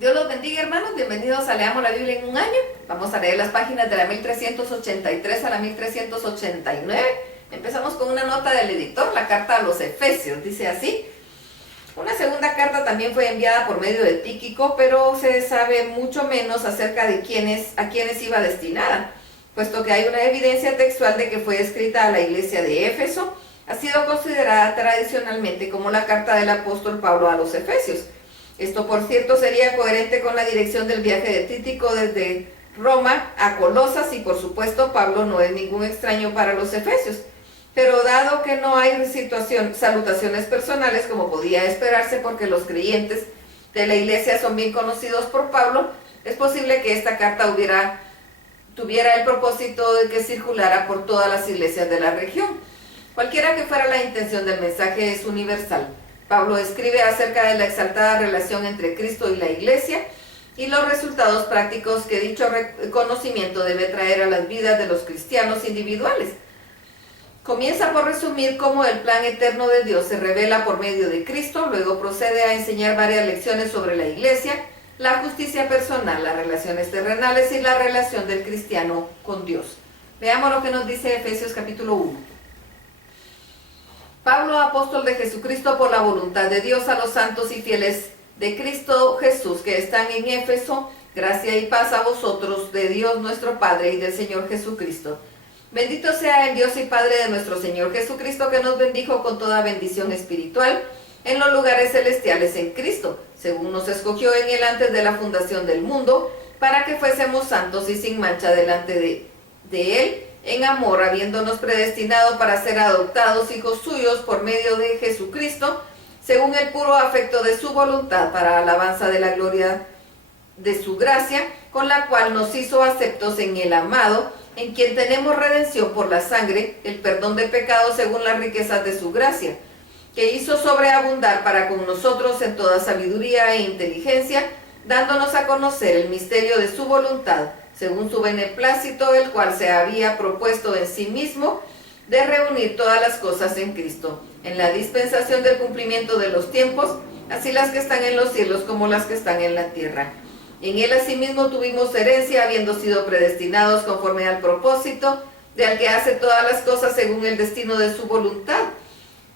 Dios los bendiga, hermanos. Bienvenidos a Leamos la Biblia en un año. Vamos a leer las páginas de la 1383 a la 1389. Empezamos con una nota del editor, la carta a los Efesios. Dice así: una segunda carta también fue enviada por medio de Tíquico, pero se sabe mucho menos acerca de a quienes iba destinada, puesto que hay una evidencia textual de que fue escrita a la iglesia de Éfeso. Ha sido considerada tradicionalmente como la carta del apóstol Pablo a los Efesios. Esto, por cierto, sería coherente con la dirección del viaje de Tíquico desde Roma a Colosas, y por supuesto Pablo no es ningún extraño para los Efesios. Pero dado que no hay salutaciones personales como podía esperarse, porque los creyentes de la iglesia son bien conocidos por Pablo, es posible que esta carta tuviera el propósito de que circulara por todas las iglesias de la región. Cualquiera que fuera la intención del mensaje, es universal. Pablo escribe acerca de la exaltada relación entre Cristo y la iglesia y los resultados prácticos que dicho conocimiento debe traer a las vidas de los cristianos individuales. Comienza por resumir cómo el plan eterno de Dios se revela por medio de Cristo, luego procede a enseñar varias lecciones sobre la iglesia, la justicia personal, las relaciones terrenales y la relación del cristiano con Dios. Veamos lo que nos dice Efesios capítulo 1. Pablo, apóstol de Jesucristo por la voluntad de Dios, a los santos y fieles de Cristo Jesús que están en Éfeso, gracia y paz a vosotros de Dios nuestro Padre y del Señor Jesucristo. Bendito sea el Dios y Padre de nuestro Señor Jesucristo, que nos bendijo con toda bendición espiritual en los lugares celestiales en Cristo, según nos escogió en Él antes de la fundación del mundo, para que fuésemos santos y sin mancha delante de Él, en amor, habiéndonos predestinado para ser adoptados hijos suyos por medio de Jesucristo, según el puro afecto de su voluntad, para alabanza de la gloria de su gracia, con la cual nos hizo aceptos en el amado, en quien tenemos redención por la sangre, el perdón de pecados según las riquezas de su gracia, que hizo sobreabundar para con nosotros en toda sabiduría e inteligencia, dándonos a conocer el misterio de su voluntad, según su beneplácito, el cual se había propuesto en sí mismo de reunir todas las cosas en Cristo, en la dispensación del cumplimiento de los tiempos, así las que están en los cielos como las que están en la tierra. En Él asimismo tuvimos herencia, habiendo sido predestinados conforme al propósito del que hace todas las cosas según el destino de su voluntad,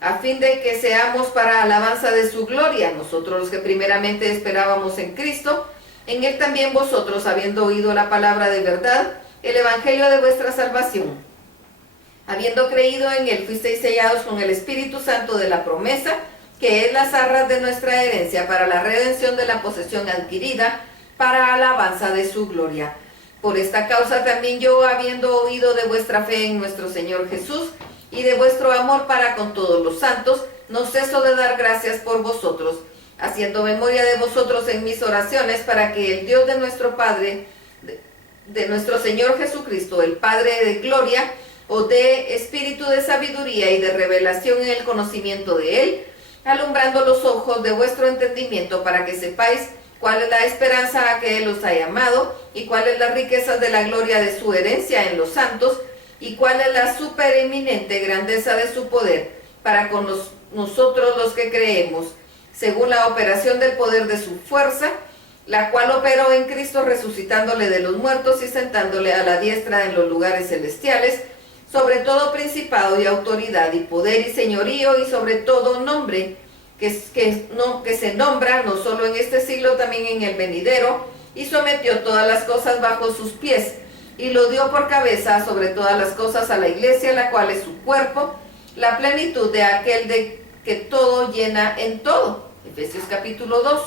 a fin de que seamos para alabanza de su gloria, nosotros los que primeramente esperábamos en Cristo. En Él también vosotros, habiendo oído la palabra de verdad, el evangelio de vuestra salvación, habiendo creído en Él, fuisteis sellados con el Espíritu Santo de la promesa, que es las arras de nuestra herencia, para la redención de la posesión adquirida, para alabanza de su gloria. Por esta causa también yo, habiendo oído de vuestra fe en nuestro Señor Jesús, y de vuestro amor para con todos los santos, no ceso de dar gracias por vosotros, haciendo memoria de vosotros en mis oraciones, para que el Dios de nuestro Padre, de nuestro Señor Jesucristo, el Padre de gloria, os dé espíritu de sabiduría y de revelación en el conocimiento de Él, alumbrando los ojos de vuestro entendimiento, para que sepáis cuál es la esperanza a que Él os ha llamado, y cuáles las riquezas de la gloria de su herencia en los santos, y cuál es la supereminente grandeza de su poder para con nosotros los que creemos, según la operación del poder de su fuerza, la cual operó en Cristo, resucitándole de los muertos y sentándole a la diestra en los lugares celestiales, sobre todo principado y autoridad y poder y señorío, y sobre todo nombre que se nombra no solo en este siglo, también en el venidero, y sometió todas las cosas bajo sus pies, y lo dio por cabeza sobre todas las cosas a la iglesia, la cual es su cuerpo, la plenitud de aquel de que todo llena en todo. Efesios capítulo 2.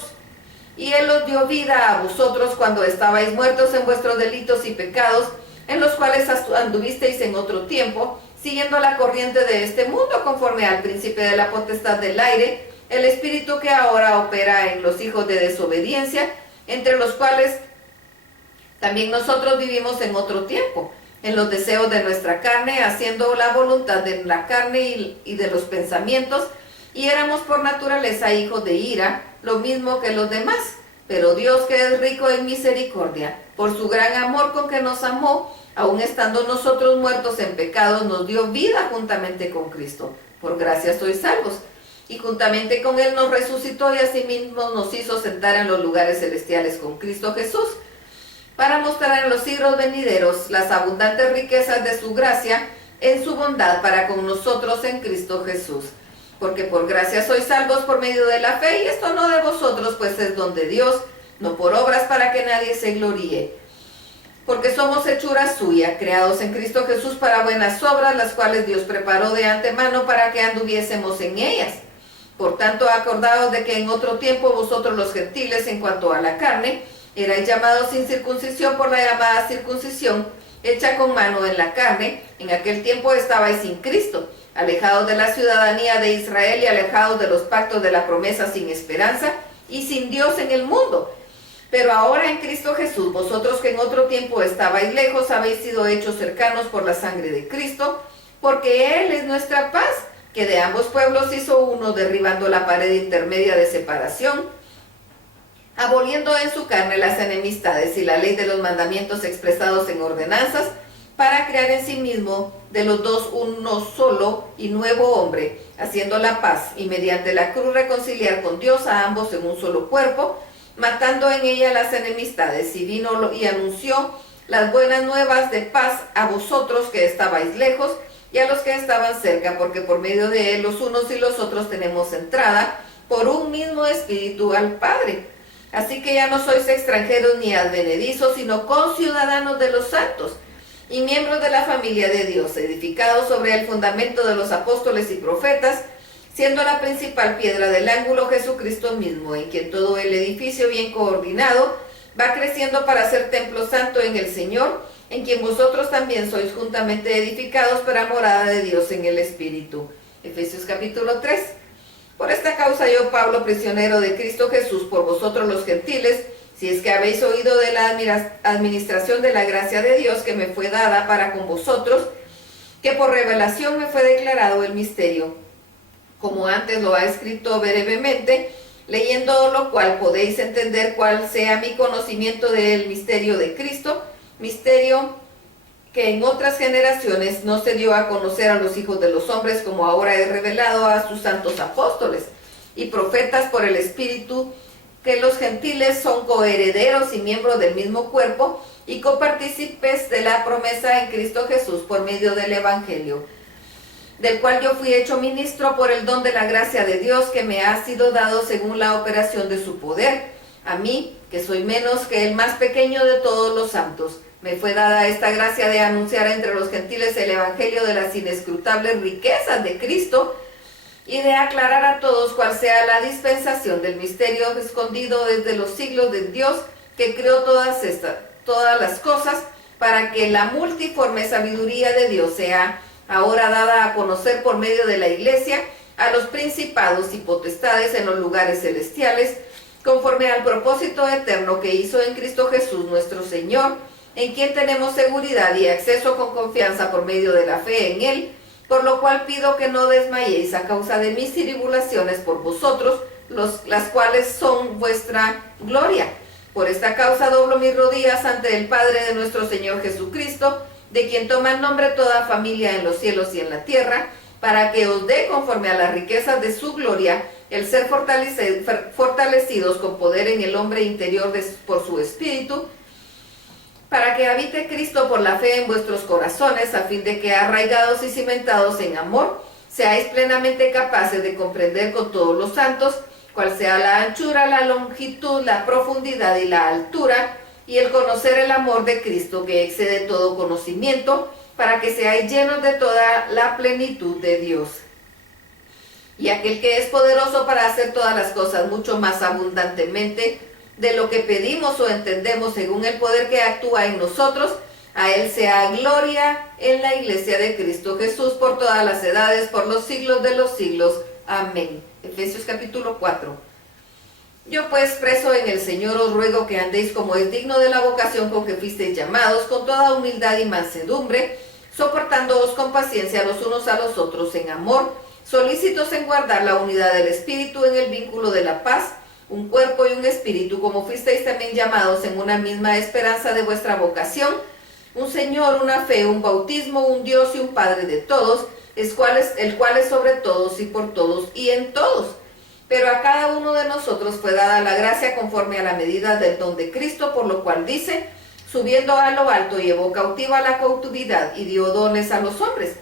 Y Él os dio vida a vosotros cuando estabais muertos en vuestros delitos y pecados, en los cuales anduvisteis en otro tiempo, siguiendo la corriente de este mundo, conforme al príncipe de la potestad del aire, el espíritu que ahora opera en los hijos de desobediencia, entre los cuales también nosotros vivimos en otro tiempo, en los deseos de nuestra carne, haciendo la voluntad de la carne y de los pensamientos, y éramos por naturaleza hijos de ira, lo mismo que los demás. Pero Dios, que es rico en misericordia, por su gran amor con que nos amó, aun estando nosotros muertos en pecados, nos dio vida juntamente con Cristo. Por gracia sois salvos. y juntamente con Él nos resucitó y asimismo nos hizo sentar en los lugares celestiales con Cristo Jesús, para mostrar en los siglos venideros las abundantes riquezas de su gracia en su bondad para con nosotros en Cristo Jesús. Porque por gracia sois salvos por medio de la fe, y esto no de vosotros, pues es don de Dios, no por obras para que nadie se gloríe. Porque somos hechura suya, creados en Cristo Jesús para buenas obras, las cuales Dios preparó de antemano para que anduviésemos en ellas. Por tanto, acordaos de que en otro tiempo vosotros los gentiles, en cuanto a la carne, erais llamados sin circuncisión por la llamada circuncisión, hecha con mano en la carne. En aquel tiempo estabais sin Cristo, alejados de la ciudadanía de Israel y alejados de los pactos de la promesa, sin esperanza y sin Dios en el mundo. Pero ahora en Cristo Jesús, vosotros que en otro tiempo estabais lejos, habéis sido hechos cercanos por la sangre de Cristo, porque Él es nuestra paz, que de ambos pueblos hizo uno, derribando la pared intermedia de separación, aboliendo en su carne las enemistades y la ley de los mandamientos expresados en ordenanzas, para crear en sí mismo de los dos uno solo y nuevo hombre, haciendo la paz, y mediante la cruz reconciliar con Dios a ambos en un solo cuerpo, matando en ella las enemistades, y vino y anunció las buenas nuevas de paz a vosotros que estabais lejos y a los que estaban cerca, porque por medio de él los unos y los otros tenemos entrada por un mismo espíritu al Padre. Así que ya no sois extranjeros ni advenedizos, sino conciudadanos de los santos y miembros de la familia de Dios, edificados sobre el fundamento de los apóstoles y profetas, siendo la principal piedra del ángulo Jesucristo mismo, en quien todo el edificio bien coordinado va creciendo para ser templo santo en el Señor, en quien vosotros también sois juntamente edificados para morada de Dios en el Espíritu. Efesios capítulo 3. Por esta causa yo, Pablo, prisionero de Cristo Jesús, por vosotros los gentiles, si es que habéis oído de la administración de la gracia de Dios que me fue dada para con vosotros, que por revelación me fue declarado el misterio, como antes lo ha escrito brevemente, leyendo lo cual podéis entender cuál sea mi conocimiento del misterio de Cristo, misterio que en otras generaciones no se dio a conocer a los hijos de los hombres, como ahora he revelado a sus santos apóstoles y profetas por el Espíritu, que los gentiles son coherederos y miembros del mismo cuerpo y copartícipes de la promesa en Cristo Jesús por medio del Evangelio, del cual yo fui hecho ministro por el don de la gracia de Dios que me ha sido dado según la operación de su poder. A mí, que soy menos que el más pequeño de todos los santos, me fue dada esta gracia de anunciar entre los gentiles el Evangelio de las inescrutables riquezas de Cristo, y de aclarar a todos cuál sea la dispensación del misterio escondido desde los siglos de Dios, que creó todas las cosas, para que la multiforme sabiduría de Dios sea ahora dada a conocer por medio de la Iglesia a los principados y potestades en los lugares celestiales, conforme al propósito eterno que hizo en Cristo Jesús nuestro Señor, en quien tenemos seguridad y acceso con confianza por medio de la fe en Él, por lo cual pido que no desmayéis a causa de mis tribulaciones por vosotros, las cuales son vuestra gloria. Por esta causa doblo mis rodillas ante el Padre de nuestro Señor Jesucristo, de quien toma el nombre toda familia en los cielos y en la tierra, para que os dé conforme a las riquezas de su gloria, el ser fortalecidos con poder en el hombre interior por su Espíritu, para que habite Cristo por la fe en vuestros corazones, a fin de que, arraigados y cimentados en amor, seáis plenamente capaces de comprender con todos los santos cuál sea la anchura, la longitud, la profundidad y la altura, y el conocer el amor de Cristo que excede todo conocimiento, para que seáis llenos de toda la plenitud de Dios. Y aquel que es poderoso para hacer todas las cosas mucho más abundantemente de lo que pedimos o entendemos, según el poder que actúa en nosotros, a Él sea gloria en la Iglesia de Cristo Jesús por todas las edades, por los siglos de los siglos. Amén. Efesios capítulo 4. Yo pues, preso en el Señor, os ruego que andéis como es digno de la vocación con que fuisteis llamados, con toda humildad y mansedumbre, soportándoos con paciencia los unos a los otros en amor, solícitos en guardar la unidad del Espíritu en el vínculo de la paz, un cuerpo y un espíritu, como fuisteis también llamados en una misma esperanza de vuestra vocación, un Señor, una fe, un bautismo, un Dios y un Padre de todos, el cual es sobre todos y por todos y en todos. Pero a cada uno de nosotros fue dada la gracia conforme a la medida del don de Cristo, por lo cual dice, subiendo a lo alto llevó cautiva la cautividad y dio dones a los hombres.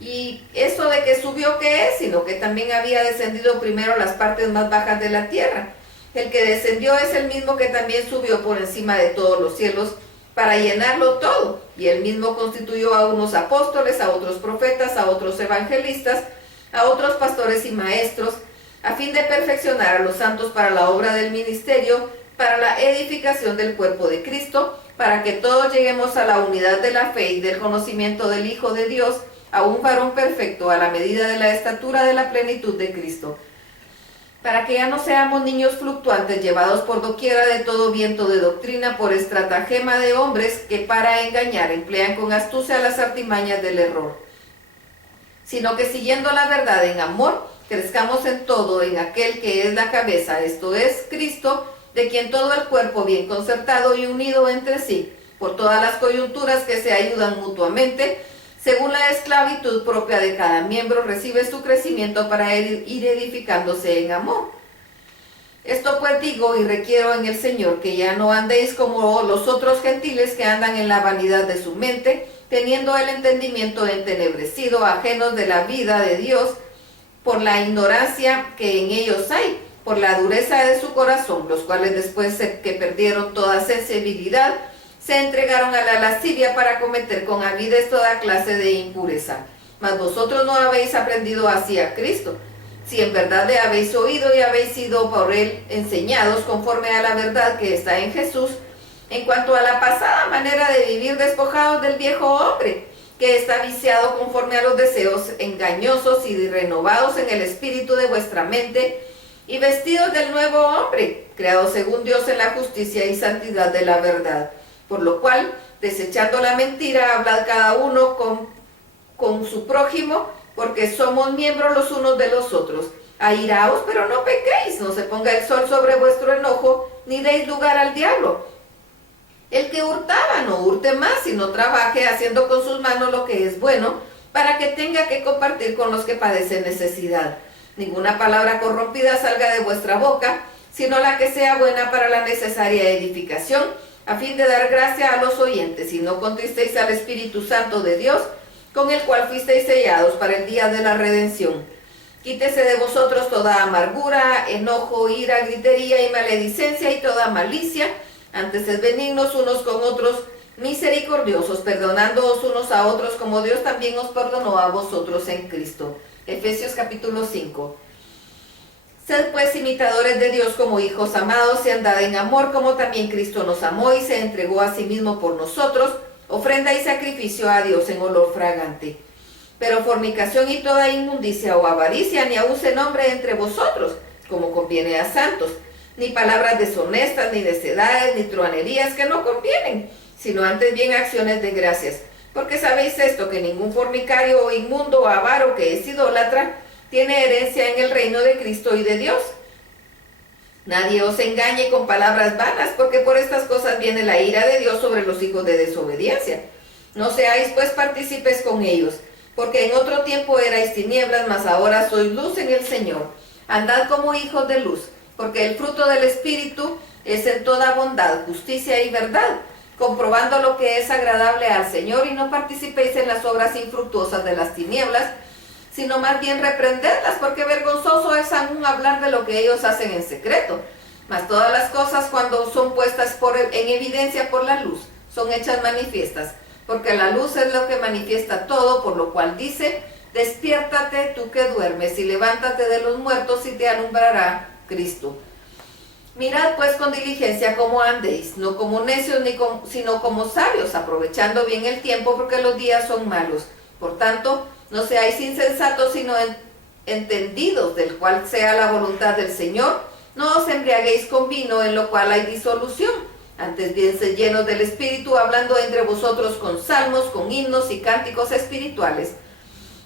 Y eso de que subió, ¿qué es? Sino que también había descendido primero a las partes más bajas de la tierra. El que descendió es el mismo que también subió por encima de todos los cielos para llenarlo todo. Y él mismo constituyó a unos apóstoles, a otros profetas, a otros evangelistas, a otros pastores y maestros, a fin de perfeccionar a los santos para la obra del ministerio, para la edificación del cuerpo de Cristo, para que todos lleguemos a la unidad de la fe y del conocimiento del Hijo de Dios, a un varón perfecto, a la medida de la estatura de la plenitud de Cristo, para que ya no seamos niños fluctuantes, llevados por doquiera de todo viento de doctrina, por estratagema de hombres que para engañar emplean con astucia las artimañas del error, sino que siguiendo la verdad en amor, crezcamos en todo en aquel que es la cabeza, esto es, Cristo, de quien todo el cuerpo bien concertado y unido entre sí, por todas las coyunturas que se ayudan mutuamente, según la esclavitud propia de cada miembro, recibe su crecimiento para ir edificándose en amor. Esto pues digo y requiero en el Señor, que ya no andéis como los otros gentiles que andan en la vanidad de su mente, teniendo el entendimiento entenebrecido, ajenos de la vida de Dios, por la ignorancia que en ellos hay, por la dureza de su corazón, los cuales después que perdieron toda sensibilidad, se entregaron a la lascivia para cometer con avidez toda clase de impureza. Mas vosotros no habéis aprendido así a Cristo, si en verdad le habéis oído y habéis sido por él enseñados conforme a la verdad que está en Jesús, en cuanto a la pasada manera de vivir, despojados del viejo hombre, que está viciado conforme a los deseos engañosos, y renovados en el espíritu de vuestra mente, y vestidos del nuevo hombre, creado según Dios en la justicia y santidad de la verdad. Por lo cual, desechando la mentira, hablad cada uno con su prójimo, porque somos miembros los unos de los otros. Airaos, pero no pequéis, no se ponga el sol sobre vuestro enojo, ni deis lugar al diablo. El que hurtaba, no hurte más, sino trabaje haciendo con sus manos lo que es bueno, para que tenga que compartir con los que padecen necesidad. Ninguna palabra corrompida salga de vuestra boca, sino la que sea buena para la necesaria edificación, a fin de dar gracia a los oyentes, y no contristéis al Espíritu Santo de Dios, con el cual fuisteis sellados para el día de la redención. Quítese de vosotros toda amargura, enojo, ira, gritería y maledicencia y toda malicia. Antes sed benignos unos con otros, misericordiosos, perdonándoos unos a otros, como Dios también os perdonó a vosotros en Cristo. Efesios capítulo 5. Sed pues imitadores de Dios como hijos amados, y andad en amor como también Cristo nos amó y se entregó a sí mismo por nosotros, ofrenda y sacrificio a Dios en olor fragante. Pero fornicación y toda inmundicia o avaricia ni aun se nombre entre vosotros, como conviene a santos, ni palabras deshonestas, ni necedades, ni truanerías que no convienen, sino antes bien acciones de gracias. Porque sabéis esto, que ningún fornicario o inmundo o avaro que es idólatra tiene herencia en el reino de Cristo y de Dios. Nadie os engañe con palabras vanas, porque por estas cosas viene la ira de Dios sobre los hijos de desobediencia. No seáis pues partícipes con ellos, porque en otro tiempo erais tinieblas, mas ahora sois luz en el Señor. Andad como hijos de luz, porque el fruto del Espíritu es en toda bondad, justicia y verdad, comprobando lo que es agradable al Señor, y no participéis en las obras infructuosas de las tinieblas, sino más bien reprenderlas, porque vergonzoso es aún hablar de lo que ellos hacen en secreto. Mas todas las cosas, cuando son puestas en evidencia por la luz, son hechas manifiestas, porque la luz es lo que manifiesta todo, por lo cual dice, despiértate tú que duermes, y levántate de los muertos, y te alumbrará Cristo. Mirad pues con diligencia cómo andéis, no como necios, sino como sabios, aprovechando bien el tiempo, porque los días son malos. Por tanto, no seáis insensatos, sino entendidos, del cual sea la voluntad del Señor. No os embriaguéis con vino, en lo cual hay disolución. Antes bien, sed llenos del Espíritu, hablando entre vosotros con salmos, con himnos y cánticos espirituales,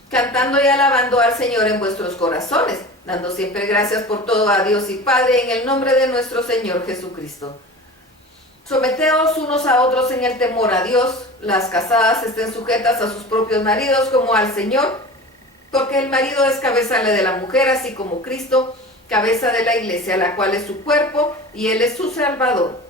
cantando y alabando al Señor en vuestros corazones, dando siempre gracias por todo a Dios y Padre, en el nombre de nuestro Señor Jesucristo. Someteos unos a otros en el temor a Dios. Las casadas estén sujetas a sus propios maridos como al Señor, porque el marido es cabeza de la mujer, así como Cristo, cabeza de la iglesia, la cual es su cuerpo, y él es su Salvador.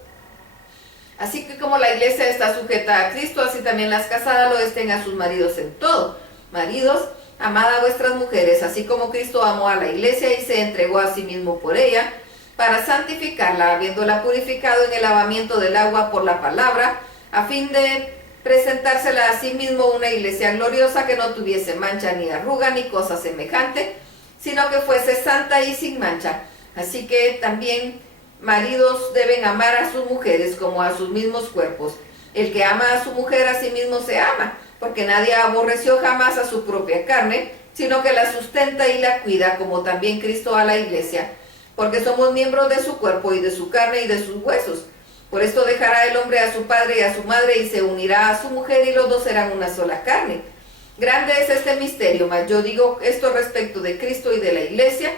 Así que como la iglesia está sujeta a Cristo, así también las casadas lo estén a sus maridos en todo. Maridos, amad a vuestras mujeres, así como Cristo amó a la iglesia y se entregó a sí mismo por ella, para santificarla, habiéndola purificado en el lavamiento del agua por la palabra, a fin de presentársela a sí mismo una iglesia gloriosa, que no tuviese mancha ni arruga ni cosa semejante, sino que fuese santa y sin mancha. Así que también maridos deben amar a sus mujeres como a sus mismos cuerpos. El que ama a su mujer a sí mismo se ama, porque nadie aborreció jamás a su propia carne, sino que la sustenta y la cuida, como también Cristo a la iglesia, porque somos miembros de su cuerpo y de su carne y de sus huesos. Por esto dejará el hombre a su padre y a su madre y se unirá a su mujer, y los dos serán una sola carne. Grande es este misterio, mas yo digo esto respecto de Cristo y de la iglesia.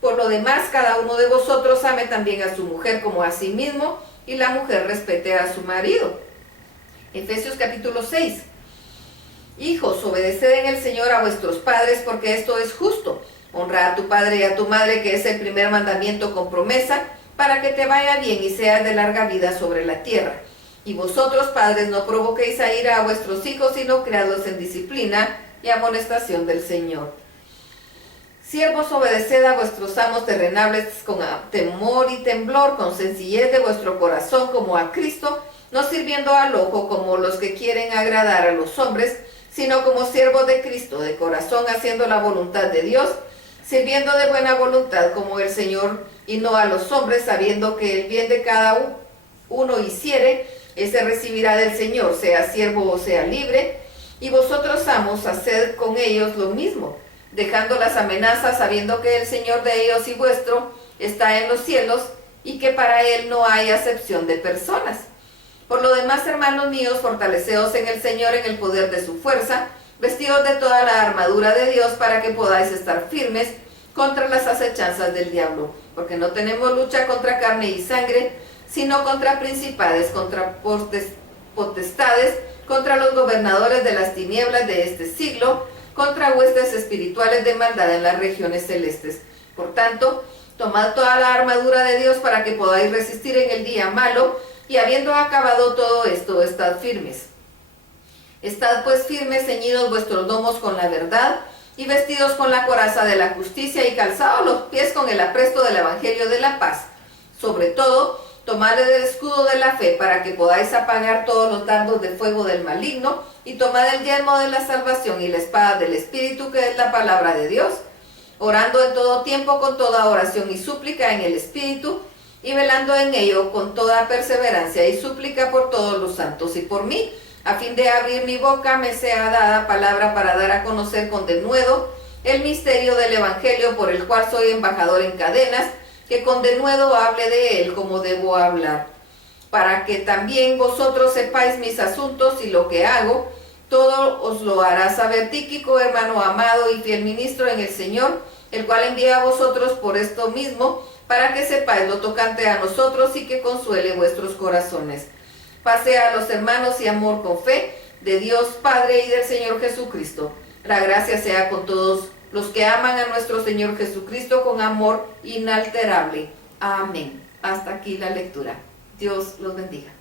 Por lo demás, cada uno de vosotros ame también a su mujer como a sí mismo, y la mujer respete a su marido. Efesios capítulo 6. Hijos, obedeced en el Señor a vuestros padres, porque esto es justo. Honra a tu padre y a tu madre, que es el primer mandamiento con promesa, para que te vaya bien y seas de larga vida sobre la tierra. Y vosotros, padres, no provoquéis a ira a vuestros hijos, sino criadlos en disciplina y amonestación del Señor. Siervos, obedeced a vuestros amos terrenables con temor y temblor, con sencillez de vuestro corazón, como a Cristo, no sirviendo al ojo como los que quieren agradar a los hombres, sino como siervos de Cristo, de corazón, haciendo la voluntad de Dios, sirviendo de buena voluntad como el Señor, y no a los hombres, sabiendo que el bien de cada uno hiciere, ese recibirá del Señor, sea siervo o sea libre. Y vosotros, amos, haced con ellos lo mismo, dejando las amenazas, sabiendo que el Señor de ellos y vuestro está en los cielos, y que para él no hay acepción de personas. Por lo demás, hermanos míos, fortaleceos en el Señor en el poder de su fuerza, vestidos de toda la armadura de Dios, para que podáis estar firmes contra las acechanzas del diablo, porque no tenemos lucha contra carne y sangre, sino contra principales, contra potestades, contra los gobernadores de las tinieblas de este siglo, contra huestes espirituales de maldad en las regiones celestes. Por tanto, tomad toda la armadura de Dios para que podáis resistir en el día malo, y habiendo acabado todo esto, estad firmes. Estad pues firmes, ceñidos vuestros lomos con la verdad, y vestidos con la coraza de la justicia, y calzados los pies con el apresto del evangelio de la paz. Sobre todo, tomad el escudo de la fe, para que podáis apagar todos los dardos de fuego del maligno, y tomad el yelmo de la salvación y la espada del Espíritu, que es la palabra de Dios, orando en todo tiempo con toda oración y súplica en el Espíritu, y velando en ello con toda perseverancia y súplica por todos los santos y por mí, a fin de abrir mi boca me sea dada palabra para dar a conocer con denuedo el misterio del Evangelio, por el cual soy embajador en cadenas, que con denuedo hable de él como debo hablar, para que también vosotros sepáis mis asuntos y lo que hago. Todo os lo hará saber Tíquico, hermano amado y fiel ministro en el Señor, el cual envía a vosotros por esto mismo, para que sepáis lo tocante a nosotros y que consuele vuestros corazones. Pase a los hermanos y amor con fe de Dios Padre y del Señor Jesucristo. La gracia sea con todos los que aman a nuestro Señor Jesucristo con amor inalterable. Amén. Hasta aquí la lectura. Dios los bendiga.